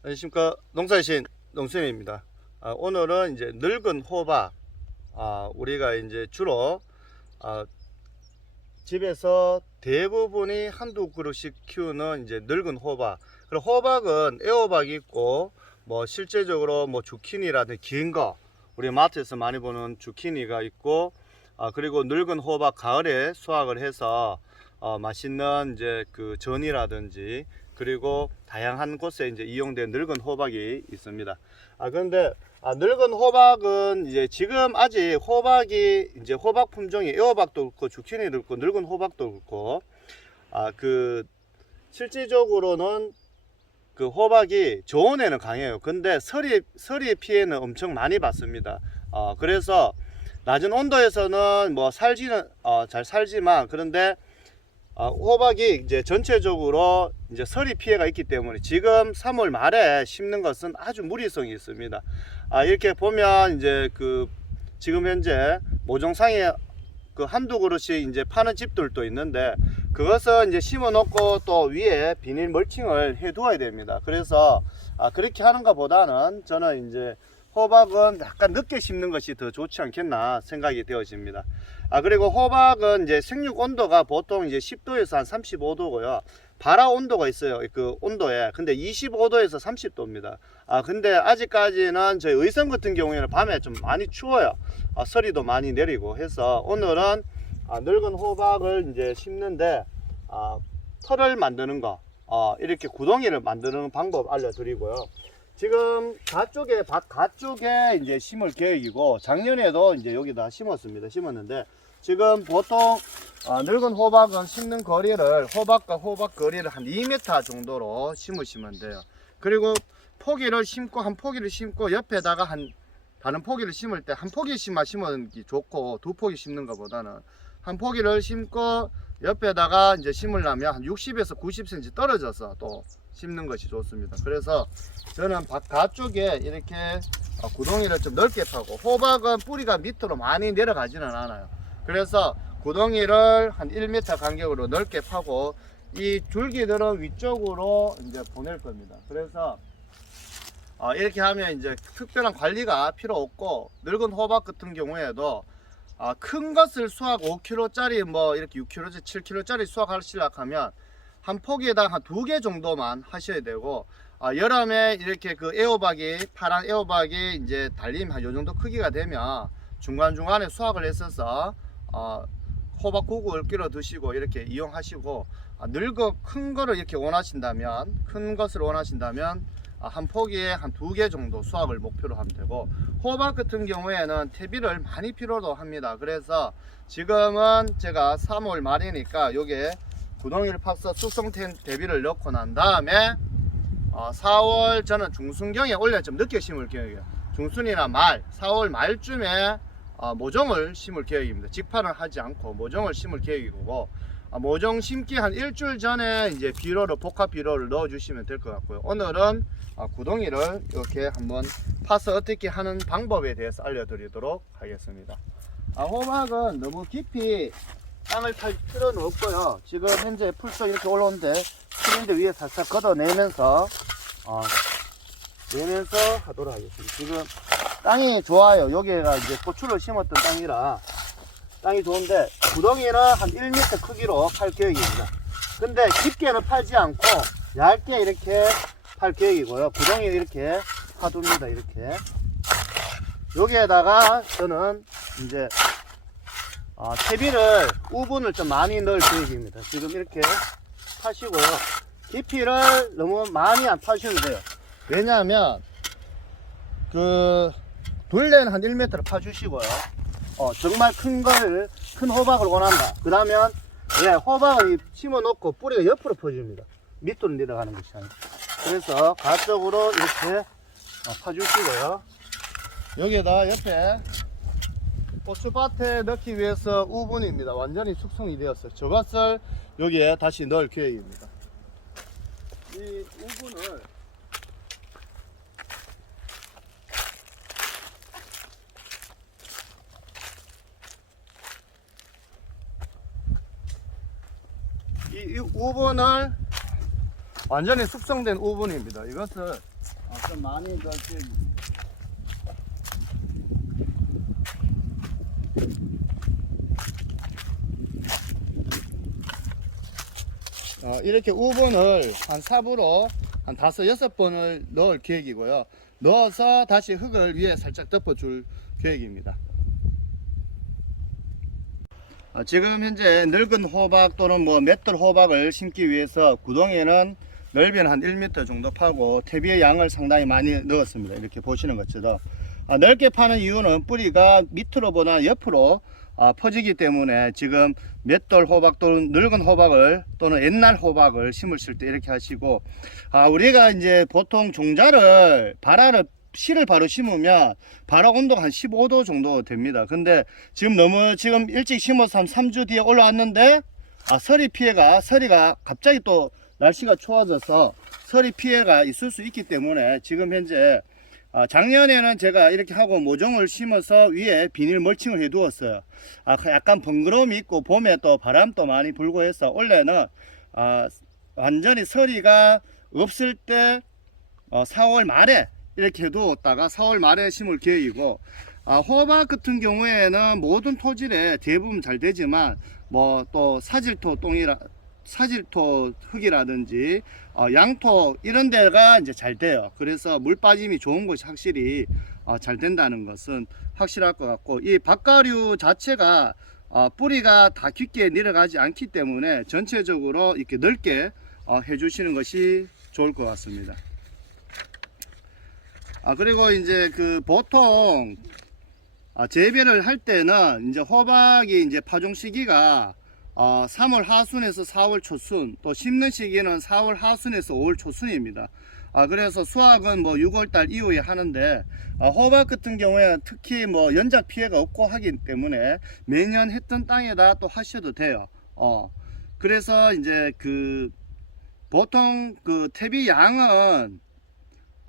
안녕하십니까 농사신 농쌤입니다. 아, 오늘은 이제 늙은 호박 아, 우리가 이제 주로 아, 집에서 대부분이 한두 그루씩 키우는 이제 늙은 호박. 그리고 호박은 애호박이 있고 뭐 실제적으로 뭐 주키니라든지 긴거 우리 마트에서 많이 보는 주키니가 있고 아, 그리고 늙은 호박 가을에 수확을 해서 어, 맛있는 이제 그 전이라든지 그리고 다양한 곳에 이제 이용된 늙은 호박이 있습니다. 아 그런데 아, 늙은 호박은 이제 지금 아직 호박이 이제 호박 품종이 애호박도 그렇고 주키니도 그렇고 늙은 호박도 그렇고 아 그 실질적으로는 그 호박이 저온에는 강해요. 근데 서리 서리 피해는 엄청 많이 받습니다. 어 그래서 낮은 온도에서는 뭐 살지는 어, 잘 살지만 그런데 어, 호박이 이제 전체적으로 이제 서리 피해가 있기 때문에 지금 3월 말에 심는 것은 아주 무리성이 있습니다. 아, 이렇게 보면 이제 그 지금 현재 모종상에 그 한두 그릇이 이제 파는 집들도 있는데 그것은 이제 심어 놓고 또 위에 비닐 멀칭을 해 두어야 됩니다. 그래서 아, 그렇게 하는 것보다는 저는 이제 호박은 약간 늦게 심는 것이 더 좋지 않겠나 생각이 되어집니다. 아 그리고 호박은 이제 생육 온도가 보통 이제 10도에서 한 35도고요. 발화 온도가 있어요. 그 온도에. 근데 25도에서 30도입니다. 아 근데 아직까지는 저희 의성 같은 경우에는 밤에 좀 많이 추워요. 아, 서리도 많이 내리고 해서 오늘은 아, 늙은 호박을 이제 심는데 아, 털을 만드는 거 어, 이렇게 구덩이를 만드는 방법 알려드리고요. 지금 가쪽에 밭 가쪽에 이제 심을 계획이고 작년에도 이제 여기다 심었습니다. 심었는데 지금 보통 어, 늙은 호박은 심는 거리를 호박과 호박 거리를 한 2m 정도로 심으시면 돼요. 그리고 포기를 심고 한 포기를 심고 옆에다가 한 다른 포기를 심을 때 한 포기씩만 게 좋고 두 포기 심는 것보다는 한 포기를 심고 옆에다가 이제 심으려면 한 60에서 90cm 떨어져서 또 심는 것이 좋습니다. 그래서 저는 밭 가쪽에 이렇게 어, 구덩이를 좀 넓게 파고 호박은 뿌리가 밑으로 많이 내려가지는 않아요. 그래서 구덩이를 한 1m 간격으로 넓게 파고 이 줄기들은 위쪽으로 이제 보낼 겁니다. 그래서 어, 이렇게 하면 이제 특별한 관리가 필요 없고 늙은 호박 같은 경우에도 아, 큰 것을 수확 5kg짜리 뭐 이렇게 6kg, 7kg짜리 수확하시려고 하면 한 포기에다 한두 개 정도만 하셔야 되고 아, 여름에 이렇게 그 애호박이 파란 애호박이 이제 달림 한요 정도 크기가 되면 중간중간에 수확을 했어서 어, 호박국을 끓여 드시고 이렇게 이용하시고 아, 늙어 큰 거를 이렇게 원하신다면 큰 것을 원하신다면 아, 한 포기에 한 두 개 정도 수확을 목표로 하면 되고 호박 같은 경우에는 퇴비를 많이 필요로 합니다. 그래서 지금은 제가 3월 말이니까 요게 구덩이를 파서 숙성된 대비를 넣고 난 다음에 어, 4월 저는 중순경에 원래 좀 늦게 심을 계획이에요. 중순이나 말 4월 말쯤에 어, 모종을 심을 계획입니다. 직파는 하지 않고 모종을 심을 계획이고 아, 모종 심기 한 일주일 전에 이제 비료를 복합 비료를 넣어 주시면 될 것 같고요. 오늘은 아, 구덩이를 이렇게 한번 파서 어떻게 하는 방법에 대해서 알려드리도록 하겠습니다. 아, 호박은 너무 깊이 땅을 팔 필요는 없고요 지금 현재 풀도 이렇게 올라오는데 시린데 위에 살짝 걷어내면서 어, 내면서 하도록 하겠습니다 지금 땅이 좋아요 여기가 이제 고추를 심었던 땅이라 땅이 좋은데 구덩이는 한 1m 크기로 팔 계획입니다. 근데 깊게는 팔지 않고 얇게 이렇게 팔 계획이고요. 구덩이 이렇게 파둡니다. 이렇게 여기에다가 저는 이제 어, 퇴비를 우분을 좀 많이 넣을 계획입니다. 지금 이렇게 파시고요. 깊이를 너무 많이 안 파셔도 돼요. 왜냐하면 그 둘레는 한 1m를 파주시고요. 어, 정말 큰 걸, 큰 호박을 원한다. 그러면, 예, 호박을 심어 놓고 뿌리가 옆으로 퍼집니다. 밑으로 내려가는 것이 아니고. 그래서 가쪽으로 이렇게 어, 파주시고요. 여기에다 옆에 고추밭에 넣기 위해서 우분입니다. 완전히 숙성이 되었어요. 저것을 여기에 다시 넣을 계획입니다. 이 우분을 이, 이 우분을 완전히 숙성된 우분입니다. 이것을 아, 좀 많이 넣지. 어, 이렇게 우분을 한 삽으로 한 다섯 여섯 번을 넣을 계획이고요. 넣어서 다시 흙을 위에 살짝 덮어줄 계획입니다. 아, 지금 현재 늙은 호박 또는 뭐 맷돌 호박을 심기 위해서 구덩이에는 넓이는 한 1m 정도 파고 퇴비의 양을 상당히 많이 넣었습니다. 이렇게 보시는 것처럼 아, 넓게 파는 이유는 뿌리가 밑으로보다 옆으로 아, 퍼지기 때문에 지금 맷돌 호박 또는 늙은 호박을 또는 옛날 호박을 심으실 때 이렇게 하시고 아, 우리가 이제 보통 종자를 발화를 씨를 바로 심으면 발화 온도가 한 15도 정도 됩니다. 근데 지금 너무 지금 일찍 심어서 한 3주 뒤에 올라왔는데 아, 서리 피해가 서리가 갑자기 또 날씨가 추워져서 서리 피해가 있을 수 있기 때문에 지금 현재 아, 작년에는 제가 이렇게 하고 모종을 심어서 위에 비닐 멀칭을 해 두었어요. 아, 약간 번거로움이 있고 봄에 또 바람도 많이 불고 해서 원래는 아, 완전히 서리가 없을 때 어, 4월 말에 이렇게 해 두었다가 4월 말에 심을 계획이고 아, 호박 같은 경우에는 모든 토질에 대부분 잘 되지만 뭐 또 사질토 똥이라 사질토 흙이라든지 어, 양토 이런 데가 이제 잘 돼요. 그래서 물 빠짐이 좋은 곳이 확실히 어, 잘 된다는 것은 확실할 것 같고 이 박가류 자체가 어, 뿌리가 다 깊게 내려가지 않기 때문에 전체적으로 이렇게 넓게 어, 해주시는 것이 좋을 것 같습니다. 아 그리고 이제 그 보통 아, 재배를 할 때는 이제 호박이 이제 파종 시기가 어, 3월 하순에서 4월 초순 또 심는 시기는 4월 하순에서 5월 초순입니다. 아, 그래서 수확은 뭐 6월달 이후에 하는데 아, 호박 같은 경우에 특히 뭐 연작 피해가 없고 하기 때문에 매년 했던 땅에다 또 하셔도 돼요. 어, 그래서 이제 그 보통 그 퇴비 양은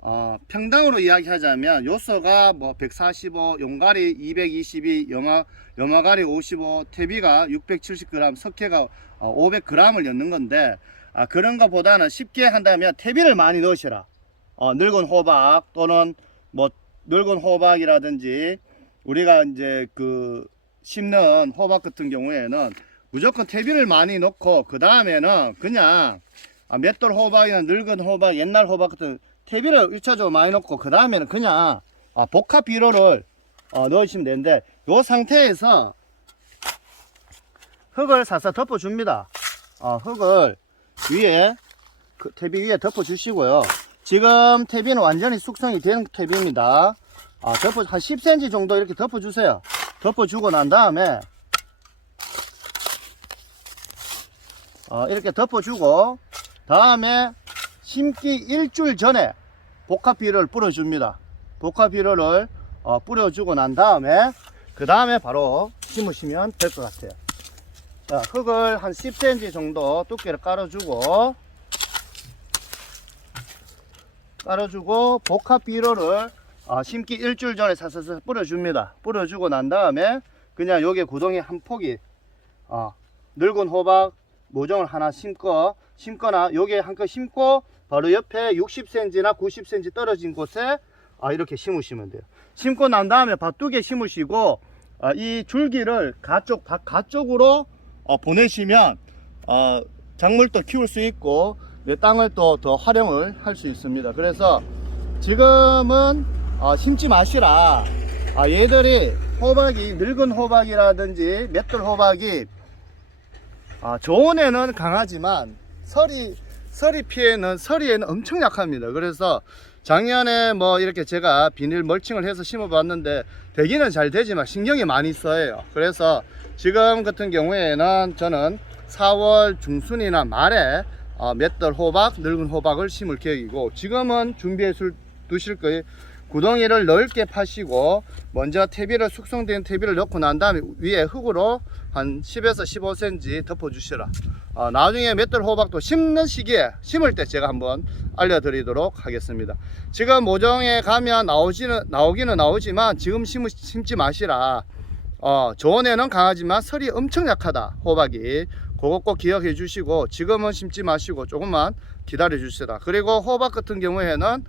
어, 평당으로 이야기하자면 요소가 뭐 145, 용가리 222, 염화, 염화가리 55, 퇴비가 670g, 석회가 어, 500g을 넣는 건데 아, 그런 것보다는 쉽게 한다면 퇴비를 많이 넣으시라. 어, 늙은 호박 또는 뭐 늙은 호박이라든지 우리가 이제 그 심는 호박 같은 경우에는 무조건 퇴비를 많이 넣고 그 다음에는 그냥 아, 맷돌 호박이나 늙은 호박, 옛날 호박 같은 퇴비를 1차적으로 많이 넣고 그 다음에는 그냥 아, 복합 비료를 어, 넣으시면 되는데 이 상태에서 흙을 살살 덮어줍니다. 어, 흙을 위에 그 퇴비 위에 덮어주시고요. 지금 퇴비는 완전히 숙성이 된 퇴비입니다. 아, 덮어 한 10cm 정도 이렇게 덮어주세요. 덮어주고 난 다음에 어, 이렇게 덮어주고 다음에 심기 일주일 전에 복합비료를 뿌려줍니다. 복합비료를 어, 뿌려주고 난 다음에 그 다음에 바로 심으시면 될 것 같아요. 자, 흙을 한 10cm 정도 두께를 깔아주고 깔아주고 복합비료를 어, 심기 일주일 전에 사서서 뿌려줍니다. 뿌려주고 난 다음에 그냥 여기 구덩이 한 폭이 어, 늙은 호박 모종을 하나 심고 심거나 여기에 한컷 심고 바로 옆에 60cm나 90cm 떨어진 곳에 아, 이렇게 심으시면 돼요. 심고 난 다음에 밭두개 심으시고 아, 이 줄기를 가쪽 밭 가쪽으로 어, 보내시면 어, 작물도 키울 수 있고 내 땅을 또 더 활용을 할 수 있습니다. 그래서 지금은 어, 심지 마시라. 아, 얘들이 호박이 늙은 호박이라든지 맷돌 호박이 아, 애는 강하지만 설이 서리 피해는 서리에는 엄청 약합니다. 그래서 작년에 뭐 이렇게 제가 비닐 멀칭을 해서 심어봤는데 되기는 잘 되지만 신경이 많이 써요. 그래서 지금 같은 경우에는 저는 4월 중순이나 말에 어, 맷돌 호박, 늙은 호박을 심을 계획이고 지금은 준비해 줄- 두실 거예요. 구덩이를 넓게 파시고 먼저 퇴비를 숙성된 퇴비를 넣고 난 다음에 위에 흙으로 한 10에서 15cm 덮어 주시라. 어, 나중에 맷돌 호박도 심는 시기에 심을 때 제가 한번 알려드리도록 하겠습니다. 지금 모종에 가면 나오지는 나오기는 나오지만 지금 심, 심지 마시라. 어, 애는 강하지만 설이 엄청 약하다. 호박이. 그거 꼭 기억해 주시고 지금은 심지 마시고 조금만 기다려 주시라. 그리고 호박 같은 경우에는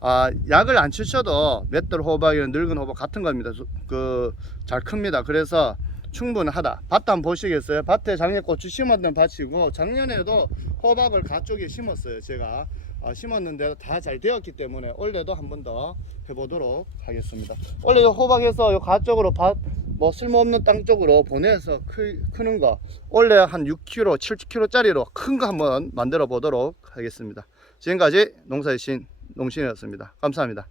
아, 약을 안 치셔도 맷돌 호박이나 늙은 호박 같은 겁니다. 그 잘 큽니다. 그래서 충분하다. 밭 한번 보시겠어요? 밭에 작년 고추 심었던 밭이고 작년에도 호박을 가쪽에 심었어요. 제가 아, 심었는데 다 잘 되었기 때문에 올해도 한 번 더 해보도록 하겠습니다. 원래 이 호박에서 이 가쪽으로 밭 뭐 쓸모없는 땅 쪽으로 보내서 크, 크는 거 원래 한 6kg, 7kg짜리로 큰 거 한번 만들어 보도록 하겠습니다. 지금까지 농사의 신 농신이었습니다. 감사합니다.